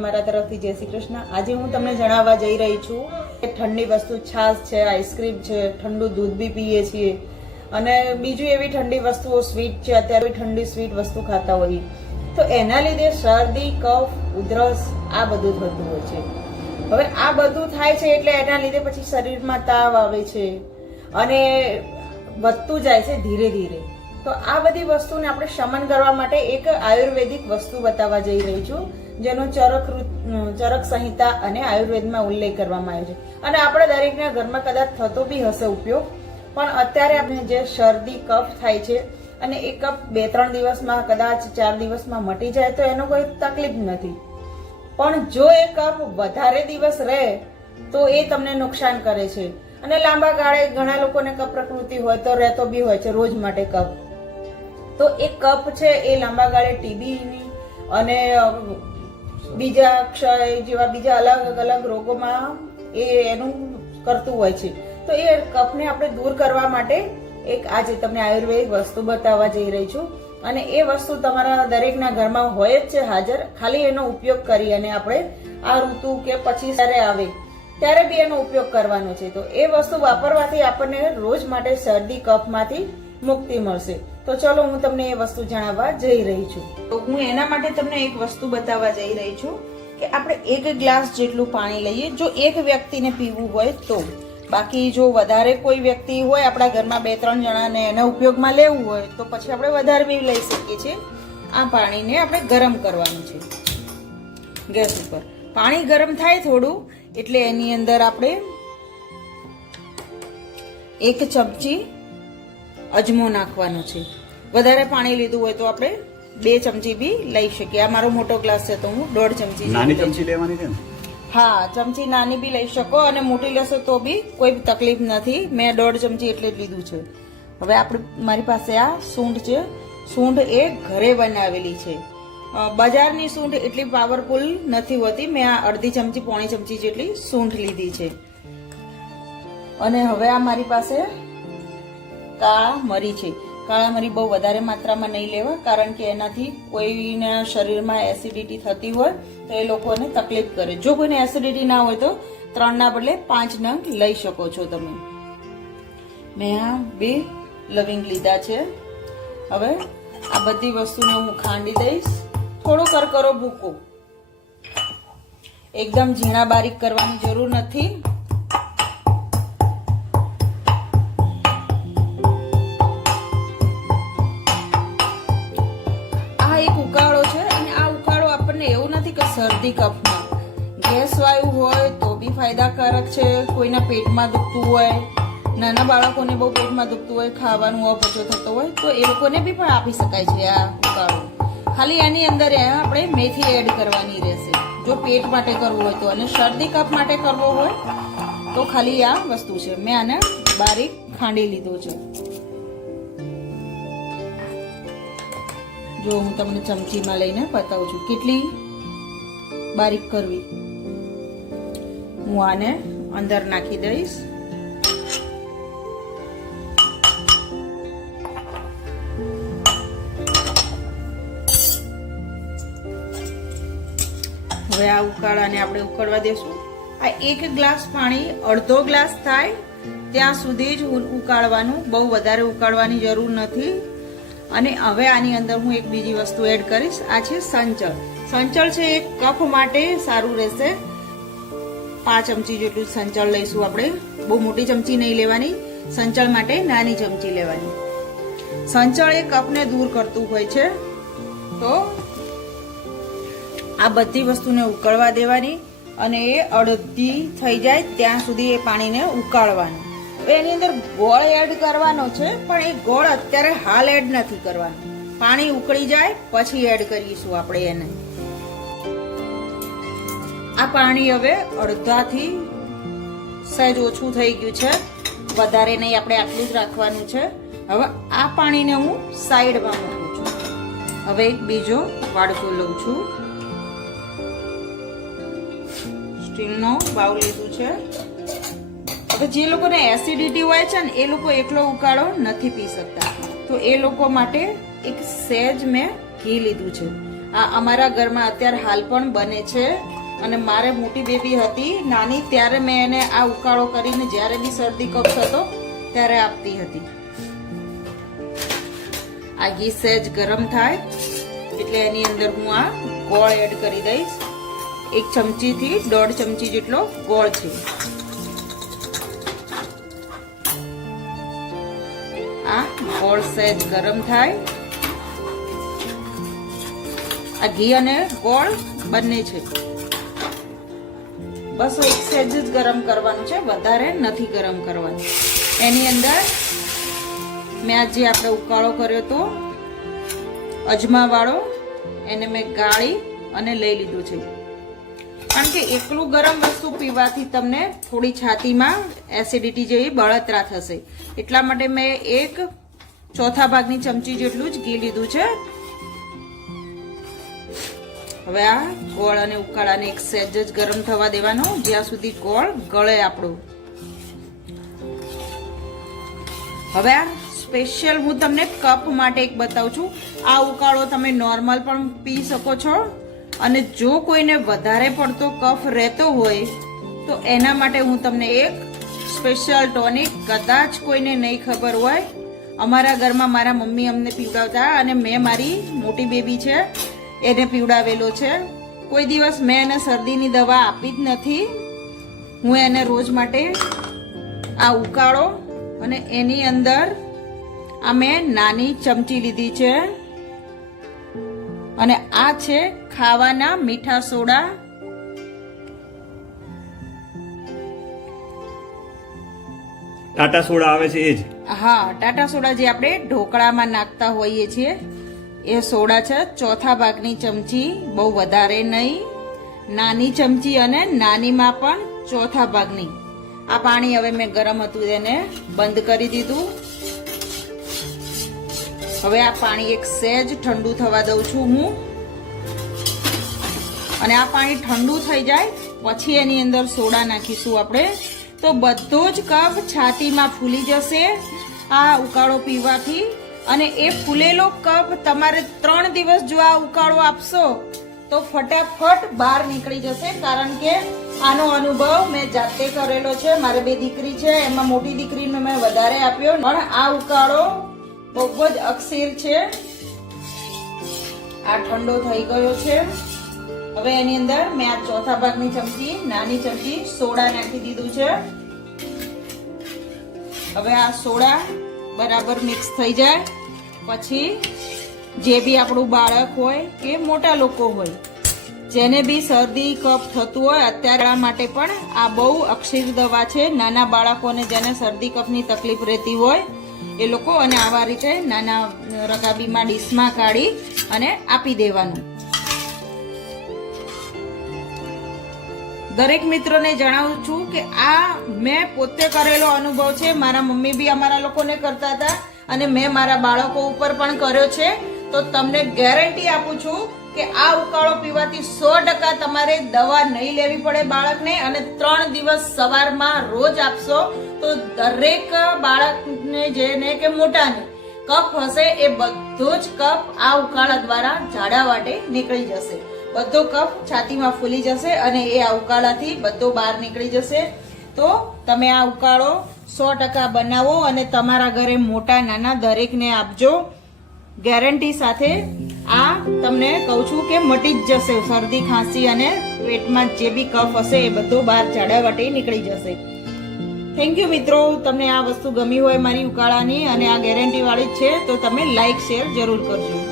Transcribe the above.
મારા તરફથી જય શ્રી કૃષ્ણ. આજે હું તમને જણાવવા જઈ રહી છું કે ઠંડી વસ્તુ છાશ છે આઈસ્ક્રીમ છે, ઠંડુ દૂધ બી પીએ છીએ. અને બીજું એવી ઠંડી વસ્તુઓ સ્વીટ છે, અત્યારે ઠંડી સ્વીટ વસ્તુ ખાતા હોઈએ. તો એના લીધે શરદી, કફ, ઉધરસ, આ બધું થતું હોય છે. હવે આ બધું થાય છે એટલે એના લીધે પછી શરીરમાં તાવ આવે છે અને વધતું જાય છે ધીરે ધીરે. તો આ બધી વસ્તુને આપણે શમન કરવા માટે એક આયુર્વેદિક વસ્તુ બતાવવા જઈ રહી છું. જેનો ચરક ચરક સંહિતા અને આયુર્વેદમાં ઉલ્લેખ કરવામાં આવ્યો છે. અને આપણે દરેકના ઘરમાં કદાચ થતો બી હશે ઉપયોગ, પણ અત્યારે આપણે જે શરદી, કફ થાય છે અને એ કફ બે ત્રણ દિવસમાં કદાચ ચાર દિવસમાં મટી જાય તો એનો કોઈ તકલીફ નથી. પણ જો એ કફ વધારે દિવસ રહે તો એ તમને નુકસાન કરે છે. અને લાંબા ગાળે ઘણા લોકોને કફ પ્રકૃતિ હોય તો રહેતો બી હોય છે રોજ માટે કફ. તો એ કફ છે એ લાંબા ગાળે ટીબીની અને બીજા ક્ષય જેવા બીજા અલગ અલગ રોગોમાં એ એનું કરતું હોય છે. તો એ કફને આપણે દૂર કરવા માટે એક આજે તમને આયુર્વેદિક વસ્તુ બતાવવા જઈ રહી છું. અને એ વસ્તુ તમારા દરેકના ઘરમાં હોય જ છે હાજર. ખાલી એનો ઉપયોગ કરી અને આપણે આ ઋતુ કે પછી જ્યારે આવે ત્યારે બી એનો ઉપયોગ કરવાનો છે. તો એ વસ્તુ વાપરવાથી આપણને રોજ માટે શરદી, કફમાંથી મુક્તિ મળશે. તો ચલો હું તમને એ વસ્તુ જણાવવા જઈ રહી છું. તો હું એના માટે તમને એક વસ્તુ બતાવવા જઈ રહી છું કે આપણે એક ગ્લાસ જેટલું પાણી લઈએ, જો એક વ્યક્તિને પીવું હોય તો. બાકી જો વધારે કોઈ વ્યક્તિ હોય, આપણા ઘરમાં બે ત્રણ જણાને એના ઉપયોગમાં લેવું હોય, તો પછી આપણે વધારે બી લઈ શકીએ છીએ. આ પાણીને આપણે ગરમ કરવાનું છે. ગેસ ઉપર. પાણી ગરમ થાય થોડું, એટલે એની અંદર આપણે એક ચમચી અજમો નાખવાનો છે. વધારે પાણી લીધું હોય તો આપણે બે ચમચી બી લઈ શકીએ. આ મારો મોટો ગ્લાસ છે તો હું દોઢ ચમચી નાની ચમચી લેવાની છે હા ચમચી નાની બી લઈ શકો અને મોટી લેશો તો બી કોઈ તકલીફ નથી. મેં દોઢ ચમચી એટલે જ લીધું છે. હવે આપણે મારી પાસે આ સૂંઠ છે. સૂંઠ એ ઘરે બનાવેલી છે. બજારની સૂંઠ એટલી પાવરફુલ નથી હોતી. મેં આ અડધી ચમચી પોણી ચમચી જેટલી સૂંઠ લીધી છે. અને હવે આ મારી પાસે કાળા મરી છે. કાળા મરી બહુ વધારે માત્રામાં નહીં લેવા, કારણ કે એનાથી કોઈના શરીરમાં એસિડિટી થતી હોય તો એ લોકોને તકલીફ કરે. જો કોઈને એસિડિટી ના હોય તો ત્રણના બદલે પાંચ નંગ લઈ શકો છો તમે. મેં આ બે લવિંગ લીધા છે. હવે આ બધી વસ્તુને હું ખાંડી દઈશ. થોડો કરકરો ભૂકો. એકદમ ઝીણા બારીક કરવાની જરૂર નથી. શરદી કફમાં. ગેસ વાયુ હોય તો બી ફાયદાકારક છે. કોઈના પેટમાં દુખતું હોય, નાના બાળકોને બહુ પેટમાં દુખતું હોય, ખાવાનું અપચો થતો હોય, તો એ લોકોને બી પણ આપી શકાય છે આ ઉકાળો. ખાલી એની અંદર આપણે મેથી એડ કરવાની રહેશે. જો પેટ માટે કરવું હોય તો અને શરદી કફ માટે કરવો હોય તો ખાલી આ વસ્તુ છે. મેં આને બારીક ખાંડી લીધો છે. જો હું તમને ચમચીમાં લઈને બતાવું છું. કેટલી બારીક કરવી. હું આને અંદર નાખી દઈશ. હવે આ ઉકાળાને આપણે ઉકળવા દેશું. આ એક ગ્લાસ પાણી, અડધો ગ્લાસ થાય, ત્યાં સુધી જ ઉકાળવાનું, બહુ વધારે ઉકાળવાની જરૂર નથી. અને હવે આની અંદર હું એક બીજી વસ્તુ એડ કરીશ. આ છે સંચળ. સંચળ છે એ કફ માટે સારું રહેશે. પાંચ ચમચી જેટલું સંચળ લઈશું આપણે. બહુ મોટી ચમચી નહીં લેવાની. સંચળ માટે નાની ચમચી લેવાની. સંચળ એ કફને દૂર કરતું હોય છે. તો આ બધી વસ્તુને ઉકળવા દેવાની અને એ અડધી થઈ જાય ત્યાં સુધી એ પાણીને ઉકાળવાનું. એની અંદર ગોળ એડ કરવાનો છે, પણ એ ગોળ અત્યારે હાલ એડ નથી કરવાનો. પાણી ઉકળી જાય, પછી એડ કરીશું આપણે એને. આ પાણી હવે અડધાથી સહેજ ઓછું થઈ ગયું છે. વધારે નહીં, આપણે આટલું જ રાખવાનું છે. હવે આ પાણીને હું સાઈડમાં મૂકું છું. હવે એક બીજો વાડકો લઉં છું. સ્ટીલનો બાઉલ લીધું છે. હવે જે લોકોને એસિડિટી હોય છે ને, એ લોકો એકલો ઉકાળો નથી પી શકતા. તો એ લોકો માટે એક સહેજ મેં ઘી લીધું છે. આ અમારા ઘરમાં અત્યારે હાલ પણ બને છે અને મારે મોટી બેબી હતી, નાની, ત્યારે મેં એને આ ઉકાળો કરીને જ્યારે બી શરદી કફ થતો, ત્યારે આપતી હતી. આ ઘી સહેજ ગરમ થાય, એટલે એની અંદર હું આ ગોળ એડ કરી દઈશ. એક ચમચીથી દોઢ ચમચી જેટલો ગોળ છે. ગોળ સહેજ ગરમ થાય. આ ઘી અને ગોળ બંને છે. બસ એક સહેજ જ ગરમ કરવાનું છે, વધારે નથી ગરમ કરવાનું. એની અંદર મેં આ જે આપણે ઉકાળો કર્યો તો, અજમાવાળો, એને મેં ગાળી અને લઈ લીધું છે. કારણ કે એકલું ગરમ વસ્તુ પીવાથી તમને થોડી છાતીમાં એસિડિટી જેવી બળતરા થશે. એટલા માટે મેં એક ચોથા ભાગની ચમચી જેટલું જ ઘી લીધું છે. હવે આ ગોળ અને ઉકાળાને એક સહેજ જ ગરમ થવા દેવાનો. જ્યાં સુધી ગોળ ગળે આપણું. હવે આ સ્પેશિયલ હું તમને કપ માટે એક બતાવું છું. આ ઉકાળો તમે નોર્મલ પણ પી શકો છો. અને જો કોઈને વધારે પડતો કફ રહેતો હોય, તો એના માટે હું તમને એક સ્પેશિયલ ટોનિક કદાચ કોઈને નહીં ખબર હોય અમારા ઘરમાં મારા મમ્મી અમને પીવડાવતા અને મેં મારી મોટી બેબી છે, એને પીવડાવેલો છે. કોઈ દિવસ મેં એને શરદીની દવા આપી જ નથી. હું એને રોજ માટે આ ઉકાળો અને એની અંદર આ મેં નાની ચમચી લીધી છે. અને આ છે ખાવાના મીઠા સોડા. ટાટા સોડા આવે છે એ જ. હા, ટાટા સોડા જે આપણે ઢોકળામાં નાખતા હોઈએ છીએ, એ સોડા છે, ચોથા ભાગની ચમચી, બહુ વધારે નહીં, નાની ચમચી અને નાનીમાં પણ ચોથા ભાગની. આ પાણી હવે મેં ગરમ હતું એને બંધ કરી દીધું. હવે આ પાણી એક સહેજ ઠંડુ થવા દઉં છું હું. અને આ પાણી ઠંડુ થઈ જાય, પછી એની અંદર સોડા નાખીશું આપણે. તો બધો જ કપ છાતીમાં ફૂલી જશે. આ ઉકાળો પીવાથી અને એ ફૂલેલો કફ તમારે ત્રણ દિવસ જો આ ઉકાળો આપશો, તો ફટાફટ બહાર નીકળી જશે. કારણ કે આનો અનુભવ મેં જાતે કરેલો છે. મારે બે દીકરી છે, એમાં મોટી દીકરીને મેં વધારે આપ્યો. પણ આ ઉકાળો બહુ જ અક્ષીર છે. આ ઠંડો થઈ ગયો છે. હવે એની અંદર મેં આ ચોથા ભાગની ચમચી, નાની ચમચી સોડા નાખી દીધું છે. હવે આ સોડા બરાબર મિક્સ થઈ જાય. પછી જે બી આપણું બાળક હોય કે મોટા લોકો હોય, જેને બી શરદી, કફ થતું હોય, અત્યારે માટે પણ આ બહુ અક્ષીર દવા છે. નાના બાળકોને જેને શરદી, કફની તકલીફ રહેતી હોય, એ લોકો અને આવા રીતે નાના રકાબીમાં ડીશમાં કાઢી અને આપી દેવાનું. દરેક મિત્રોને જણાવું છું કે આ મેં પોતે કરેલો અનુભવ છે. મારા મમ્મી બી અમારા લોકોને કરતા હતા અને મેં મારા બાળકો ઉપર પણ કર્યો છે. તો તમને ગેરંટી આપું છું કે આ ઉકાળો પીવાથી સો ટકા તમારે દવા નહીં લેવી પડે બાળકને અને ત્રણ દિવસ સવારમાં રોજ આપશો તો દરેક બાળકને જેને કે મોટાને કફ હશે એ બધો જ કફ આ ઉકાળા દ્વારા ઝાડા માટે નીકળી જશે. બધો કફ છાતીમાં ફૂલી જશે અને એ આ ઉકાળાથી બધો બહાર નીકળી જશે. તો તમે આ ઉકાળો સો ટકા બનાવો અને તમારા ઘરે મોટા નાના દરેકને આપજો. ગેરંટી સાથે આ તમને કહું છું કે મટી જ જશે. શરદી, ખાંસી અને પેટમાં જે બી કફ હશે એ બધો બહાર ઝાડા નીકળી જશે. થેન્ક યુ મિત્રો. તમને આ વસ્તુ ગમી હોય મારી ઉકાળાની અને આ ગેરંટી વાળી જ છે, તો તમે લાઈક શેર જરૂર કરજો.